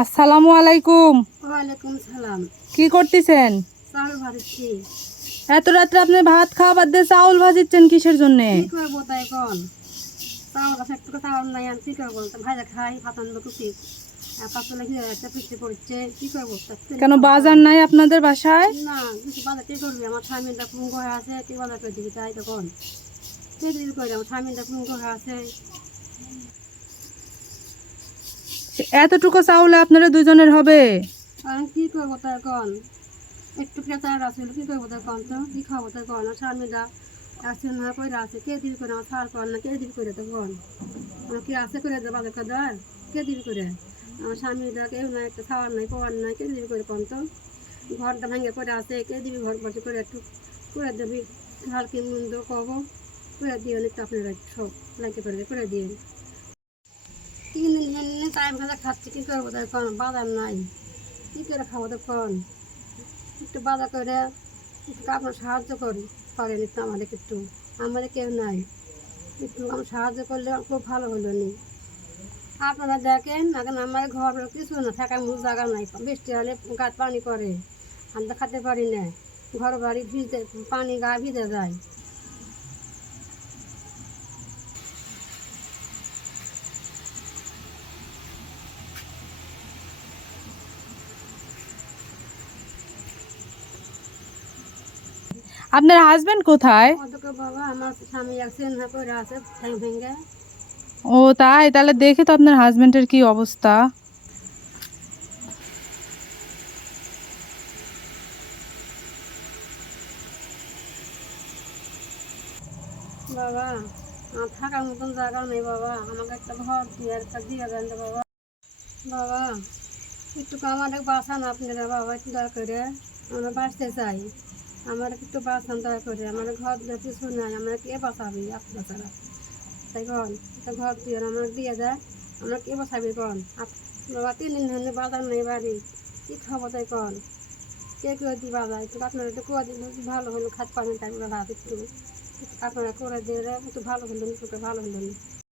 আসসালামু আলাইকুম। ওয়ালাইকুম সালাম। কি করতেছেন? চাউল ভাজছি। এত রাত্রে আপনি ভাত খাওয়া বাদ দিয়ে চাউল ভাজিচ্ছেন কিসের জন্যে? কি করবো তাই কোন? চাউল আছে, একটু চাউল নাই, আর কি করবো? ভাজা খাই, পাতান টুকি পাতলা ঘিরে একটা পিছিয়ে পড়ছে, কি করবো? কেন বাজার নাই আপনাদের বাসায়? না, কিছু বাজার কি করবি? আমার স্বামীটা পুঙ্গ হয়ে আছে, কি বাজার করে দিবি তাই তখন কে দিবি করে? আমার স্বামীটা পুঙ্গ হয়ে আছে। এতটুকু চাউলে আপনারা দুজনের হবে? আমি কি করবো তাই কোন? একটু খেতার আছে, কি করবো তাই কোন? তো কি খাবো তাই কোন? আমার স্বামীটা অ্যাক্সিডেন্ট হয়ে পড়ে আছে, কে দিবি করে? আমার ছাড় কর না, কে দিবি করে তখন? আমার কি আছে করে দেয় বাজার কাদার? কে দিবি করে? আমার স্বামীটা কেউ নাই, একটা খাওয়ার নাই, পাওয়ার নাই, কে দিবি করে কোন? তো ঘরটা ভেঙে পড়ে আছে, কে দিবি ঘর বসে করে? একটু করে দেবি, হালকি মন্দ কবো করে দিয়ে একটু আপনারা সব লাইকে করে দিয়ে 3 দিন টাইম ভাজা খাচ্ছি, কি করবো তাই কোন? বাজার নাই, কি করে খাবো তখন? একটু বাজার করে একটু আপনার সাহায্য করেন একটু আমাদের কেউ নাই, একটু আমার সাহায্য করলে খুব ভালো হলো নি। আপনারা দেখেন এখন আমার ঘর কিছু না, থাকার মূল জায়গা নাই, বৃষ্টি হলে গাছ পানি করে, আমরা খেতে পারি না, ঘর বাড়ি ভিজতে, পানি গা ভিজে যায়। আপনার হাজবেন্ড কোথায়? অতকে বাবা, আমার স্বামী অ্যাক্সিডেন্ট হয়ে পড়ে আছে, ঠ্যাং ভেঙে। ও তাই? তাহলে দেখে তো আপনার হাজবেন্ডের কি অবস্থা। বাবা, আমার থাকার মতন জায়গা নেই বাবা, আমাকে একটা ঘর দিয়ে একটা দিয়ে দেন রে বাবা। বাবা, একটু আমাদের বাঁচান আপনারা বাবা, একটু দয়া করে, আমরা বাঁচতে চাই, আমার একটু বাঁচান দয়া করে, আমার ঘর কিছু নাই, আমরা কে বাঁচাবি আপনার ছাড়া? তাই কন একটা ঘর দিয়ে আমার দিয়ে দেয়, আমরা কে বাঁচাবি কন? বাবা 3 দিন ধরে বাজার নেই বাড়ি, কী খাবো তাই কন? কে করে দিই বাজার? একটু আপনারা একটু করে দিলে ভালো হলো, খাত পাবেন তাই ভাত একটু আপনারা করে দিলে একটু ভালো হলো, একটু ভালো হলো।